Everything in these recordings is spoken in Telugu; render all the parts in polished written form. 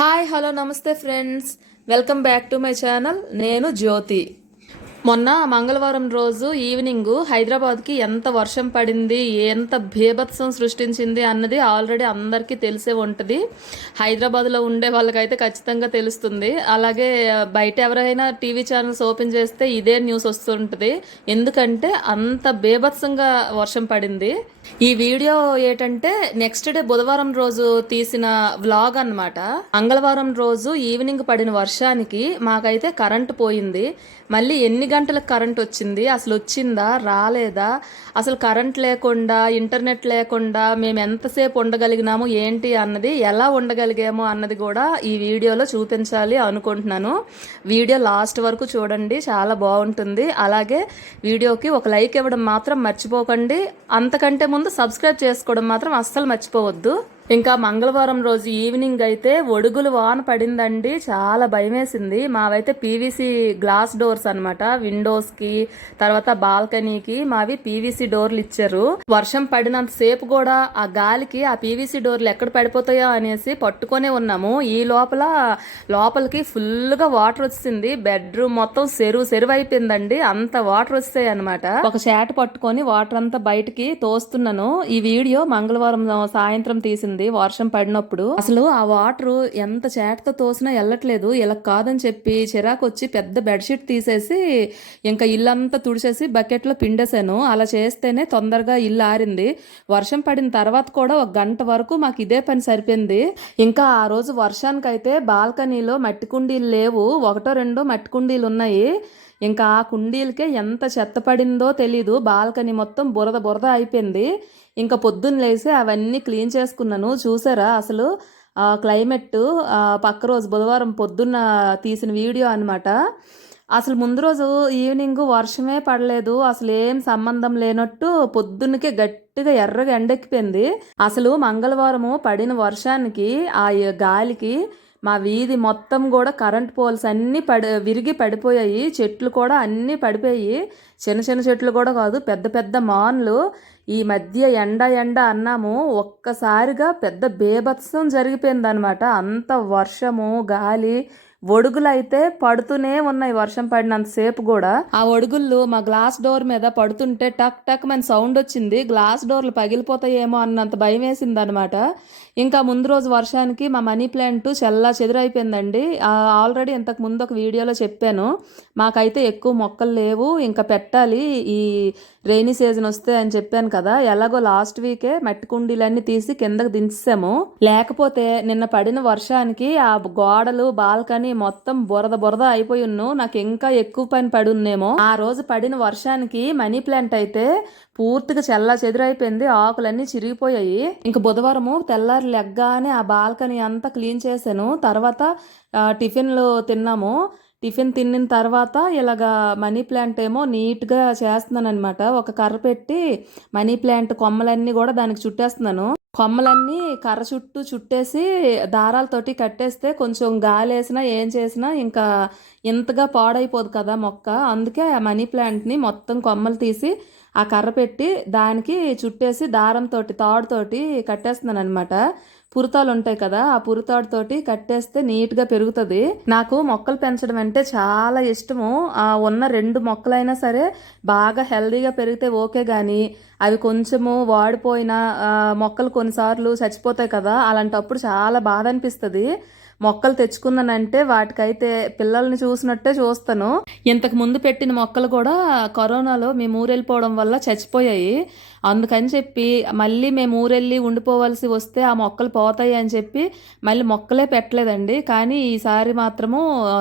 హాయ్ హలో నమస్తే friends, welcome back to my channel. నేను జ్యోతి. మొన్న మంగళవారం రోజు ఈవినింగ్ హైదరాబాద్కి ఎంత వర్షం పడింది, ఎంత బీభత్సం సృష్టించింది అన్నది ఆల్రెడీ అందరికీ తెలిసే ఉంటుంది. హైదరాబాద్లో ఉండే వాళ్ళకైతే ఖచ్చితంగా తెలుస్తుంది. అలాగే బయట ఎవరైనా టీవీ ఛానల్స్ ఓపెన్ చేస్తే ఇదే న్యూస్ వస్తుంటుంది. ఎందుకంటే అంత బీభత్సంగా వర్షం పడింది. ఈ వీడియో ఏంటంటే నెక్స్ట్ డే బుధవారం రోజు తీసిన వ్లాగ్ అన్నమాట. మంగళవారం రోజు ఈవినింగ్ పడిన వర్షానికి మాకైతే కరెంట్ పోయింది. మళ్ళీ ఎన్ని గంటలకు కరెంట్ వచ్చింది, అసలు వచ్చిందా రాలేదా, అసలు కరెంట్ లేకుండా ఇంటర్నెట్ లేకుండా మేము ఎంతసేపు ఉండగలిగినాము ఏంటి అన్నది, ఎలా ఉండగలిగాము అన్నది కూడా ఈ వీడియోలో చూపించాలి అనుకుంటున్నాను. వీడియో లాస్ట్ వరకు చూడండి, చాలా బాగుంటుంది. అలాగే వీడియోకి ఒక లైక్ ఇవ్వడం మాత్రం మర్చిపోకండి. అంతకంటే ముందు సబ్స్క్రైబ్ చేసుకోవడం మాత్రం అస్సలు మర్చిపోవద్దు. ఇంకా మంగళవారం రోజు ఈవినింగ్ అయితే ఒడుగులు వాన పడిందండి. చాలా భయం వేసింది. మావైతే పీవీసీ గ్లాస్ డోర్స్ అనమాట, విండోస్కి తర్వాత బాల్కనీకి మావి పీవీసీ డోర్లు ఇచ్చారు. వర్షం పడినంత సేపు కూడా ఆ గాలికి ఆ పీవీసీ డోర్లు ఎక్కడ పడిపోతాయో అనేసి పట్టుకొనే ఉన్నాము. ఈ లోపలికి ఫుల్గా వాటర్ వచ్చింది. బెడ్రూమ్ మొత్తం చెరువు అయిపోయిందండి. అంత వాటర్ వస్తాయి అనమాట. ఒక చేట పట్టుకొని వాటర్ అంతా బయటికి తోస్తున్నాను. ఈ వీడియో మంగళవారం సాయంత్రం తీసింది, వర్షం పడినప్పుడు. అసలు ఆ వాటర్ ఎంత చేటతో తోసినా వెళ్ళట్లేదు. ఇలా కాదని చెప్పి చిరాకు వచ్చి పెద్ద బెడ్షీట్ తీసేసి ఇంకా ఇల్లంతా తుడిచేసి బకెట్లో పిండేశాను. అలా చేస్తేనే తొందరగా ఇల్లు ఆరింది. వర్షం పడిన తర్వాత కూడా ఒక గంట వరకు మాకు ఇదే పని సరిపోయింది. ఇంకా ఆ రోజు వర్షానికైతే బాల్కనీలో మట్టి కుండీలు లేవు, ఒకటో రెండో మట్టి కుండీలు ఉన్నాయి. ఇంకా ఆ కుండీలకే ఎంత చెత్త పడిందో తెలీదు. బాల్కనీ మొత్తం బురద అయిపోయింది. ఇంకా పొద్దున్న లేసి అవన్నీ క్లీన్ చేసుకున్నాను. చూసారా అసలు క్లైమేట్ పక్క రోజు బుధవారం పొద్దున్న తీసిన వీడియో అనమాట. అసలు ముందు రోజు ఈవినింగ్ వర్షమే పడలేదు, అసలు ఏం సంబంధం లేనట్టు పొద్దున్నకే గట్టిగా ఎర్రగా ఎండెక్కిపోయింది. అసలు మంగళవారము పడిన వర్షానికి ఆ గాలికి మా వీధి మొత్తం కూడా కరెంట్ పోల్స్ అన్నీ విరిగి పడిపోయాయి. చెట్లు కూడా అన్నీ పడిపోయి, చిన్న చిన్న చెట్లు కూడా కాదు, పెద్ద పెద్ద మాన్లు. ఈ మధ్య ఎండ అన్నాము, ఒక్కసారిగా పెద్ద బీభత్సం జరిగిపోయిందనమాట. అంత వర్షము గాలి ఒడుగులైతే పడుతూనే ఉన్నాయి వర్షం పడినంతసేపు కూడా. ఆ ఒడుగుళ్ళు మా గ్లాస్ డోర్ మీద పడుతుంటే టక్ టక్ మన సౌండ్ వచ్చింది. గ్లాస్ డోర్లు పగిలిపోతాయేమో అన్నంత భయం వేసింది అనమాట. ఇంకా ముందు రోజు వర్షానికి మా మనీ ప్లాంట్ చెల్లా చెదురైపోయిందండి. ఆల్రెడీ ఇంతకు ముందు ఒక వీడియోలో చెప్పాను, మాకైతే ఎక్కువ మొక్కలు లేవు, ఇంకా పెట్టాలి ఈ రెయినీ సీజన్ వస్తే అని చెప్పాను కదా. ఎలాగో లాస్ట్ వీకే మట్టి కుండీలన్నీ తీసి కిందకు దించాము. లేకపోతే నిన్న పడిన వర్షానికి ఆ గోడలు బాల్కనీ మొత్తం బురద అయిపోయి ఉన్నాను. నాకు ఇంకా ఎక్కువ పని పడి ఉన్నేమో. ఆ రోజు పడిన వర్షానికి మనీ ప్లాంట్ అయితే పూర్తిగా చెల్లా చెదురైపోయింది, ఆకులన్నీ చిరిగిపోయాయి. ఇంక బుధవారము తెల్లారి లెగ్గానే ఆ బాల్కనీ అంతా క్లీన్ చేశాను. తర్వాత టిఫిన్లు తిన్నాము. టిఫిన్ తిన్న తర్వాత ఇలాగా మనీ ప్లాంట్ ఏమో నీట్గా చేస్తున్నాను అనమాట. ఒక కర్ర పెట్టి మనీ ప్లాంట్ కొమ్మలన్నీ కూడా దానికి చుట్టేస్తున్నాను. కొమ్మలన్నీ కర్ర చుట్టూ చుట్టేసి దారాలతోటి కట్టేస్తే కొంచెం గాలి వేసినా ఏం చేసినా ఇంకా ఇంతగా పాడైపోదు కదా మొక్క. అందుకే ఆ మనీ ప్లాంట్ని మొత్తం కొమ్మలు తీసి ఆ కర్ర పెట్టి దానికి చుట్టేసి దారంతోటి తాడుతోటి కట్టేస్తున్నాను అనమాట. పురతాలు ఉంటాయి కదా, ఆ పురతాడుతోటి కట్టేస్తే నీట్గా పెరుగుతుంది. నాకు మొక్కలు పెంచడం అంటే చాలా ఇష్టము. ఉన్న 2 మొక్కలైనా సరే బాగా హెల్దీగా పెరిగితే ఓకే, కానీ అవి కొంచెము వాడిపోయిన మొక్కలు కొన్నిసార్లు చచ్చిపోతాయి కదా, అలాంటప్పుడు చాలా బాధ అనిపిస్తుంది. మొక్కలు తెచ్చుకున్నానంటే వాటికైతే పిల్లల్ని చూసినట్టే చూస్తాను. ఇంతకు ముందు పెట్టిన మొక్కలు కూడా కరోనాలో మేము ఊరెళ్ళిపోవడం వల్ల చచ్చిపోయాయి. అందుకని చెప్పి మళ్ళీ మేము ఊరెళ్ళి ఉండిపోవాల్సి వస్తే ఆ మొక్కలు పోతాయి అని చెప్పి మళ్ళీ మొక్కలే పెట్టలేదండి. కానీ ఈసారి మాత్రము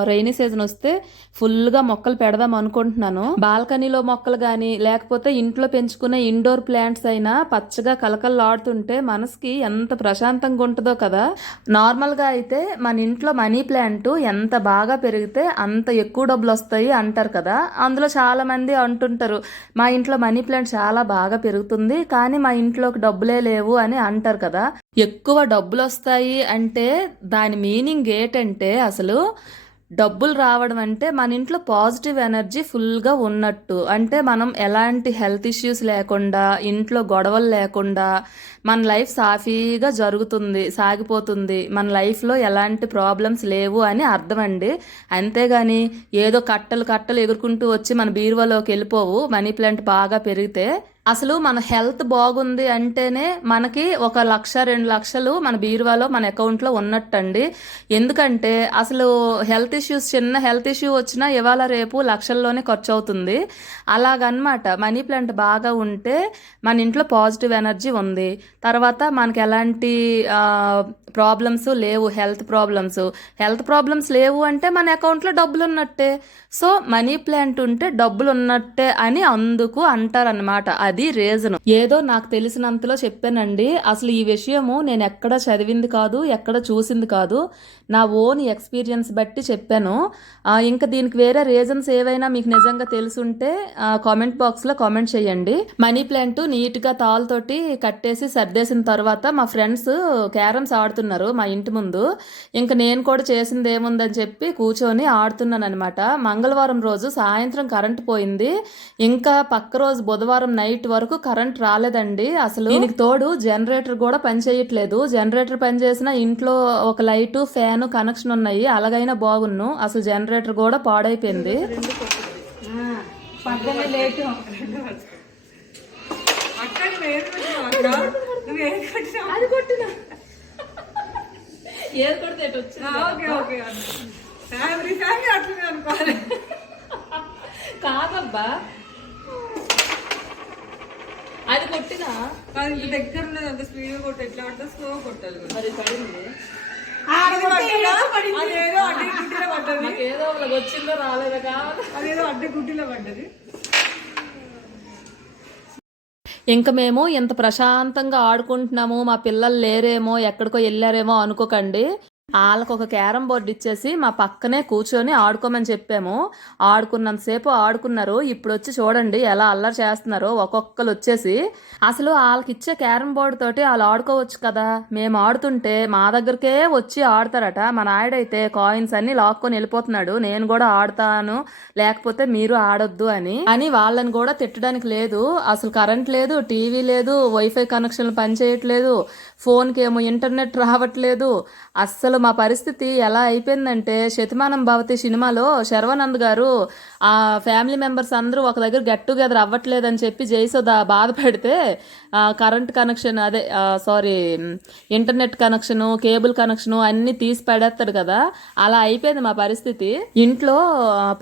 రెయినీ సీజన్ వస్తే ఫుల్గా మొక్కలు పెడదాం అనుకుంటున్నాను. బాల్కనీలో మొక్కలు కానీ లేకపోతే ఇంట్లో పెంచుకునే ఇండోర్ ప్లాంట్స్ అయినా పచ్చగా కలకల్లాడుతుంటే మనసుకి ఎంత ప్రశాంతంగా ఉంటుందో కదా. నార్మల్గా అయితే మన ఇంట్లో మనీ ప్లాంట్ ఎంత బాగా పెరిగితే అంత ఎక్కువ డబ్బులు వస్తాయి అంటారు కదా. అందులో చాలా మంది అంటుంటారు, మా ఇంట్లో మనీ ప్లాంట్ చాలా బాగా పెరుగుతుంది కానీ మా ఇంట్లోకి డబ్బులే లేవు అని అంటారు కదా. ఎక్కువ డబ్బులు వస్తాయి అంటే దాని మీనింగ్ ఏంటంటే అసలు డబ్బులు రావడం అంటే మన ఇంట్లో పాజిటివ్ ఎనర్జీ ఫుల్గా ఉన్నట్టు. అంటే మనం ఎలాంటి హెల్త్ ఇష్యూస్ లేకుండా, ఇంట్లో గొడవలు లేకుండా మన లైఫ్ సాఫీగా జరుగుతుంది, సాగిపోతుంది, మన లైఫ్లో ఎలాంటి ప్రాబ్లమ్స్ లేవు అని అర్థం అండి. అంతేగాని ఏదో కట్టలు కట్టలు ఎగురుకుంటూ వచ్చి మన బీరువాలోకి వెళ్ళిపోవు మనీ ప్లాంట్ బాగా పెరిగితే. అసలు మన హెల్త్ బాగుంది అంటేనే మనకి 1,00,000-2,00,000 మన బీరువాలో మన అకౌంట్లో ఉన్నట్టండి. ఎందుకంటే అసలు హెల్త్ ఇష్యూస్, చిన్న హెల్త్ ఇష్యూ వచ్చినా ఇవాళ రేపు లక్షల్లోనే ఖర్చు అవుతుంది. అలాగనమాట. మనీ ప్లాంట్ బాగా ఉంటే మన ఇంట్లో పాజిటివ్ ఎనర్జీ ఉంది. తర్వాత మనకి ఎలాంటి ప్రాబ్లమ్స్ లేవు, హెల్త్ ప్రాబ్లమ్స్ లేవు అంటే మన అకౌంట్లో డబ్బులు ఉన్నట్టే. సో మనీ ప్లాంట్ ఉంటే డబ్బులు ఉన్నట్టే అని అందుకు అంటారనమాట. అది రీజన్. ఏదో నాకు తెలిసినంతలో చెప్పానండి. అసలు ఈ విషయము నేను ఎక్కడ చదివింది కాదు, ఎక్కడ చూసింది కాదు, నా ఓన్ ఎక్స్పీరియన్స్ బట్టి చెప్పాను. ఇంకా దీనికి వేరే రీజన్స్ ఏవైనా మీకు నిజంగా తెలుసుంటే కామెంట్ బాక్స్లో కామెంట్ చేయండి. మనీ ప్లాంట్ నీట్గా తాళ్ళతోటి కట్టేసి సర్దేసిన తర్వాత మా ఫ్రెండ్స్ క్యారమ్స్ ఆడుతున్నారు మా ఇంటి ముందు. ఇంకా నేను కూడా చేసింది ఏముందని చెప్పి కూర్చొని ఆడుతున్నాను అనమాట. మంగళవారం రోజు సాయంత్రం కరెంట్ పోయింది. ఇంకా పక్క రోజు బుధవారం నైట్ వరకు కరెంట్ రాలేదండి. అసలు దీనికి తోడు జనరేటర్ కూడా పనిచేయట్లేదు. జనరేటర్ పనిచేసిన ఇంట్లో ఒక లైటు, ఫ్యాన్ కనెక్షన్ ఉన్నాయి, అలాగైనా బాగున్ను. అసలు జనరేటర్ కూడా పాడైపోయింది. కాదబ్బా, అది కొట్టినా దగ్గర ఉన్నది అంత స్పీడ్ కొట్ట, ఎట్లా పడితే స్లో కొట్టాలి. మరి పడింది, ఏదో వాళ్ళకి వచ్చిందో రాలేదా కావాలి, అదేదో అడ్డ గుడ్డిలో పడ్డది. ఇంకా మేము ఇంత ప్రశాంతంగా ఆడుకుంటున్నాము, మా పిల్లలు లేరేమో, ఎక్కడికో వెళ్ళారేమో అనుకోకండి. వాళ్ళకు ఒక క్యారమ్ బోర్డు ఇచ్చేసి మా పక్కనే కూర్చొని ఆడుకోమని చెప్పాము. ఆడుకున్నంతసేపు ఆడుకున్నారు. ఇప్పుడు వచ్చి చూడండి ఎలా అల్లరి చేస్తున్నారో. ఒక్కొక్కరు వచ్చేసి అసలు వాళ్ళకి ఇచ్చే క్యారమ్ బోర్డు తోటి వాళ్ళు ఆడుకోవచ్చు కదా, మేము ఆడుతుంటే మా దగ్గరకే వచ్చి ఆడతారట. మా నాయుడైతే కాయిన్స్ అన్ని లాక్కొని వెళ్ళిపోతున్నాడు. నేను కూడా ఆడతాను, లేకపోతే మీరు ఆడొద్దు అని వాళ్ళని కూడా తిట్టడానికి లేదు. అసలు కరెంట్ లేదు, టీవీ లేదు, వైఫై కనెక్షన్లు పనిచేయట్లేదు, ఫోన్కి ఏమో ఇంటర్నెట్ రావట్లేదు. అస్సలు మా పరిస్థితి ఎలా అయిపోయిందంటే, శతమానం భవతి సినిమాలో శర్వానంద్ గారు ఆ ఫ్యామిలీ మెంబర్స్ అందరూ ఒక దగ్గర గెట్ టుగెదర్ అవ్వట్లేదని చెప్పి జయసుధ బాధపడితే current connection, internet connection, cable connection అన్నీ తీసి పడేస్తాడు కదా, అలా అయిపోయింది మా పరిస్థితి. ఇంట్లో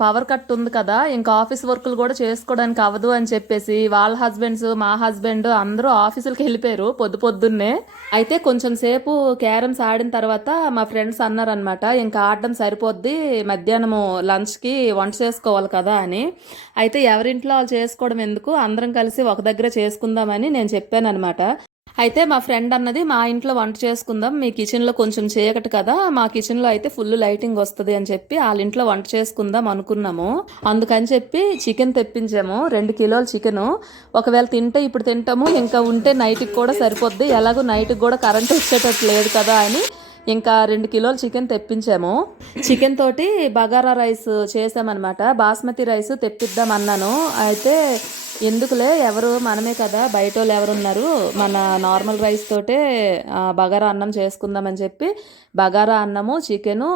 పవర్ కట్ ఉంది కదా, ఇంకా ఆఫీస్ వర్కులు కూడా చేసుకోవడానికి అవ్వదు అని చెప్పేసి వాళ్ళ హస్బెండ్స్, మా హస్బెండ్ అందరూ ఆఫీసులకు వెళ్ళిపోయారు పొద్దున్నే. అయితే కొంచెం సేపు క్యారమ్స్ ఆడిన తర్వాత మా ఫ్రెండ్స్ అన్నారనమాట, ఇంకా ఆడడం సరిపోద్ది, మధ్యాహ్నము లంచ్కి వంట చేసుకోవాలి కదా అని. అయితే ఎవరింట్లో వాళ్ళు చేసుకోవడం ఎందుకు, అందరం కలిసి ఒక దగ్గర చేసుకుందామని నేను చెప్పాను అనమాట. అయితే మా ఫ్రెండ్ అన్నది, మా ఇంట్లో వంట చేసుకుందాం, మీ కిచెన్లో కొంచెం చీకటి కదా, మా కిచెన్లో అయితే ఫుల్ లైటింగ్ వస్తుంది అని చెప్పి వాళ్ళ ఇంట్లో వంట చేసుకుందాం అనుకున్నాము. అందుకని చెప్పి చికెన్ తెప్పించాము, 2 కిలోల చికెను. ఒకవేళ తింటే ఇప్పుడు తింటాము, ఇంకా ఉంటే నైట్కి కూడా సరిపోద్ది, ఎలాగో నైట్కి కూడా కరెంట్ వచ్చేటట్టు లేదు కదా అని ఇంకా 2 కిలోల చికెన్ తెప్పించాము. చికెన్ తోటి బగారా రైస్ చేసామన్నమాట. బాస్మతి రైస్ తెప్పిద్దాం అన్నాను. అయితే ఎందుకులే, ఎవరు మనమే కదా, బయట వాళ్ళు ఎవరున్నారు, మన నార్మల్ రైస్ తోటే బగారా అన్నం చేసుకుందామని చెప్పి బగారా అన్నము, చికెను,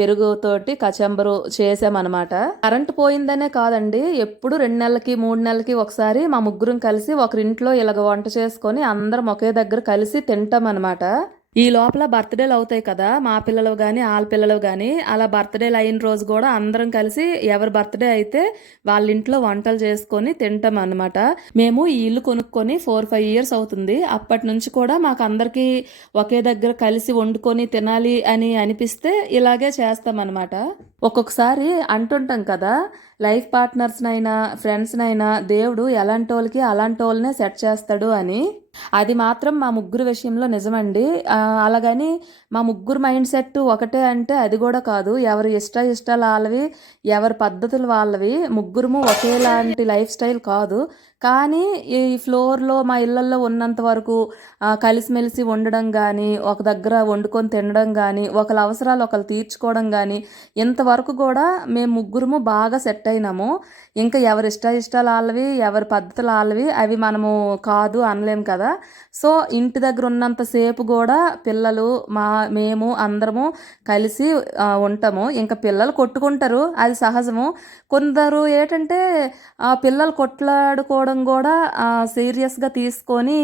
పెరుగుతోటి కచంబరు చేసామన్నమాట. కరెంట్ పోయిందనే కాదండి, ఎప్పుడు 2 నెలలకి 3 నెలలకి ఒకసారి మా ముగ్గురం కలిసి ఒకరింట్లో ఇలాగ వంట చేసుకొని అందరం ఒకే దగ్గర కలిసి తింటాం అనమాట. ఈ లోపల బర్త్డేలు అవుతాయి కదా, మా పిల్లలు కానీ వాళ్ళ పిల్లలు కానీ. అలా బర్త్డేలు అయిన రోజు కూడా అందరం కలిసి ఎవరి బర్త్డే అయితే వాళ్ళ ఇంట్లో వంటలు చేసుకొని తింటాం అనమాట. మేము ఈ ఇల్లు కొనుక్కొని 4-5 ఇయర్స్ అవుతుంది. అప్పటి నుంచి కూడా మాకు అందరికీ ఒకే దగ్గర కలిసి వండుకొని తినాలి అని అనిపిస్తే ఇలాగే చేస్తామన్నమాట. ఒక్కొక్కసారి అంటుంటాం కదా, లైఫ్ పార్ట్నర్స్నైనా ఫ్రెండ్స్నైనా దేవుడు ఎలాంటి వాళ్ళకి అలాంటి వాళ్ళనే సెట్ చేస్తాడు అని. అది మాత్రం మా ముగ్గురు విషయంలో నిజమండి. అలాగని మా ముగ్గురు మైండ్ సెట్ ఒకటే అంటే అది కూడా కాదు. ఎవరి ఇష్టాలు వాళ్ళవి, ఎవరి పద్ధతులు వాళ్ళవి. ముగ్గురము ఒకేలాంటి లైఫ్ స్టైల్ కాదు. కానీ ఈ ఫ్లోర్లో మా ఇళ్లల్లో ఉన్నంత వరకు కలిసిమెలిసి ఉండడం కానీ, ఒక దగ్గర వండుకొని తినడం కానీ, ఒకళ్ళ అవసరాలు ఒకళ్ళు తీర్చుకోవడం కానీ, ఇంతవరకు కూడా మేము ముగ్గురము బాగా సెట్ అయినాము. ఇంకా ఎవరి ఇష్టాలు వాళ్ళవి, ఎవరి పద్ధతులు వాళ్ళవి, అవి మనము కాదు అనలేం కదా. సో ఇంటి దగ్గర ఉన్నంతసేపు కూడా పిల్లలు మేము అందరము కలిసి ఉంటాము. ఇంకా పిల్లలు కొట్టుకుంటారు, అది సహజము. కొందరు ఏంటంటే పిల్లలు కొట్లాడుకోవడం కూడా సీరియస్గా తీసుకొని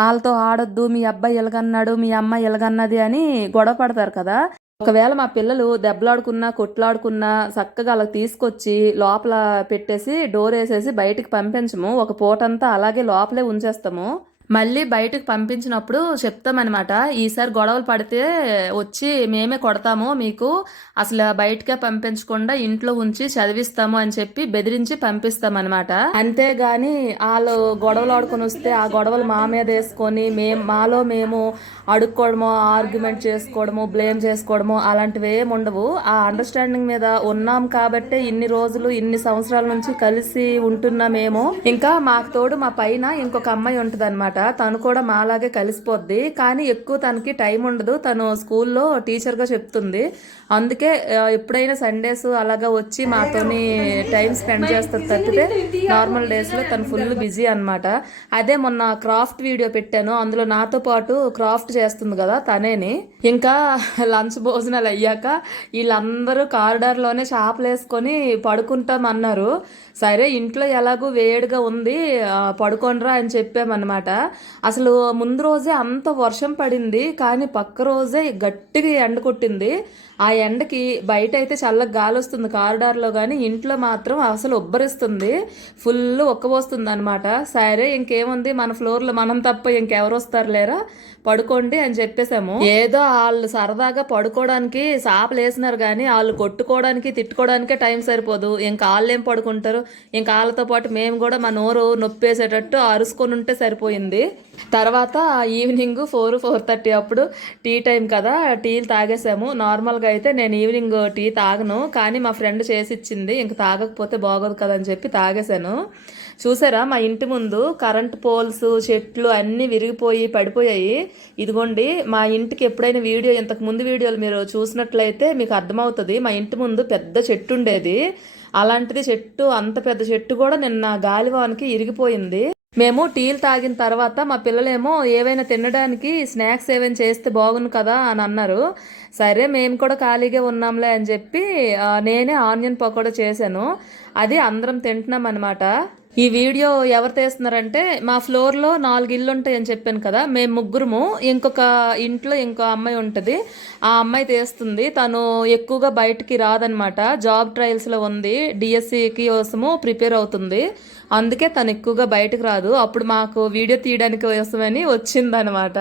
వాళ్ళతో ఆడొద్దు, మీ అబ్బాయి ఎలాగన్నాడు, మీ అమ్మాయి ఎలాగన్నది అని గొడవ పడతారు కదా. ఒకవేళ మా పిల్లలు దెబ్బలాడుకున్నా కొట్లాడుకున్నా చక్కగా అలా తీసుకొచ్చి లోపల పెట్టేసి డోర్ వేసేసి బయటికి పంపించము. ఒక పూటంతా అలాగే లోపలే ఉంచేస్తాము. మళ్ళీ బయటకు పంపించినప్పుడు చెప్తామన్నమాట, ఈసారి గొడవలు పడితే వచ్చి మేమే కొడతాము, మీకు అసలు బయటకే పంపించకుండా ఇంట్లో ఉంచి చదివిస్తాము అని చెప్పి బెదిరించి పంపిస్తామన్నమాట. అంతేగాని వాళ్ళు గొడవలు ఆడుకొని వస్తే ఆ గొడవలు మా మీద వేసుకొని మాలో మేము అడుక్కోవడము, ఆర్గ్యుమెంట్ చేసుకోవడము, బ్లేమ్ చేసుకోవడము అలాంటివి ఏమి ఉండవు. ఆ అండర్స్టాండింగ్ మీద ఉన్నాం కాబట్టి ఇన్ని రోజులు ఇన్ని సంవత్సరాల నుంచి కలిసి ఉంటున్నామేమో. ఇంకా మాకు తోడు మా పైన ఇంకొక అమ్మాయి ఉంటుంది అనమాట. తను కూడా మాలాగే కలిసిపోద్ది, కానీ ఎక్కువ తనకి టైం ఉండదు. తను స్కూల్లో టీచర్గా చెప్తుంది. అందుకే ఎప్పుడైనా సండేస్ అలాగా వచ్చి మాతోని టైం స్పెండ్ చేస్తుంది తప్పితే నార్మల్ డేస్లో తను ఫుల్ బిజీ అనమాట. అదే మొన్న క్రాఫ్ట్ వీడియో పెట్టాను, అందులో నాతో పాటు క్రాఫ్ట్ చేస్తుంది కదా తనేని. ఇంకా లంచ్ భోజనాలు అయ్యాక వీళ్ళందరూ కారిడార్లోనే షాపులు వేసుకొని పడుకుంటామన్నారు. సరే ఇంట్లో ఎలాగూ వేడిగా ఉంది, పడుకోనరా అని చెప్పామన్నమాట. అసలు ముందు రోజే అంత వర్షం పడింది, కానీ పక్క రోజే గట్టిగా ఎండ కొట్టింది. ఆ ఎండకి బయట అయితే చల్లగా గాలి వస్తుంది కారిడార్లో, కానీ ఇంట్లో మాత్రం అసలు ఉబ్బరిస్తుంది, ఫుల్ ఉక్కబోస్తుంది అనమాట. సరే ఇంకేముంది, మన ఫ్లోర్లో మనం తప్ప ఇంకెవరు వస్తారు లేరా, పడుకోండి అని చెప్పేసాము. ఏదో వాళ్ళు సరదాగా పడుకోవడానికి సాపలు వేసినారు, కానీ వాళ్ళు కొట్టుకోవడానికి తిట్టుకోవడానికే టైం సరిపోదు. ఇంకా వాళ్ళు ఏం పడుకుంటారు, ఇంకా వాళ్ళతో పాటు మేము కూడా మా నోరు నొప్పేసేటట్టు అరుసుకొని ఉంటే సరిపోయింది. తర్వాత ఈవినింగ్ 4-4:30 అప్పుడు టీ టైం కదా, టీలు తాగేసాము. నార్మల్గా అయితే నేను ఈవినింగ్ టీ తాగను, కానీ మా ఫ్రెండ్ చేసి ఇచ్చింది, ఇంక తాగకపోతే బాగోదు కదా అని చెప్పి తాగేశాను. చూసారా మా ఇంటి ముందు కరెంట్ పోల్స్, చెట్లు అన్నీ విరిగిపోయి పడిపోయాయి. ఇదిగోండి మా ఇంటికి ఎప్పుడైనా ఇంతకు ముందు వీడియోలు మీరు చూసినట్లయితే మీకు అర్థమవుతుంది. మా ఇంటి ముందు పెద్ద చెట్టు ఉండేది, అలాంటిది చెట్టు, అంత పెద్ద చెట్టు కూడా నిన్న గాలివానికి ఇరిగిపోయింది. మేము టీలు తాగిన తర్వాత మా పిల్లలేమో ఏవైనా తినడానికి స్నాక్స్ ఏవైనా చేస్తే బాగుంది కదా అని అన్నారు. సరే మేము కూడా ఖాళీగా ఉన్నాంలే అని చెప్పి నేనే ఆనియన్ పకోడా చేశాను. అది అందరం తింటున్నాం అనమాట. ఈ వీడియో ఎవరు తీస్తున్నారంటే మా ఫ్లోర్లో 4 ఇళ్ళు ఉంటాయని చెప్పాను కదా, మేము ముగ్గురము, ఇంకొక ఇంట్లో ఇంకో అమ్మాయి ఉంటుంది, ఆ అమ్మాయి తీస్తుంది. తను ఎక్కువగా బయటికి రాదనమాట, జాబ్ ట్రయల్స్లో ఉంది, డిఎస్సికి కోసము ప్రిపేర్ అవుతుంది. అందుకే తను ఎక్కువగా బయటకు రాదు. అప్పుడు మాకు వీడియో తీయడానికి కోసమని వచ్చిందనమాట.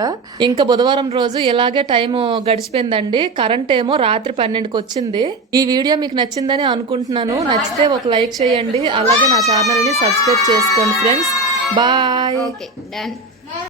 ఇంకా బుధవారం రోజు ఇలాగే టైం గడిచిపోయిందండి. కరెంట్ ఏమో రాత్రి 12కి వచ్చింది. ఈ వీడియో మీకు నచ్చిందని అనుకుంటున్నాను. నచ్చితే ఒక లైక్ చేయండి, అలాగే నా ఛానల్ని సబ్స్క్రైబ్ చేసుకోండి ఫ్రెండ్స్. బాయ్.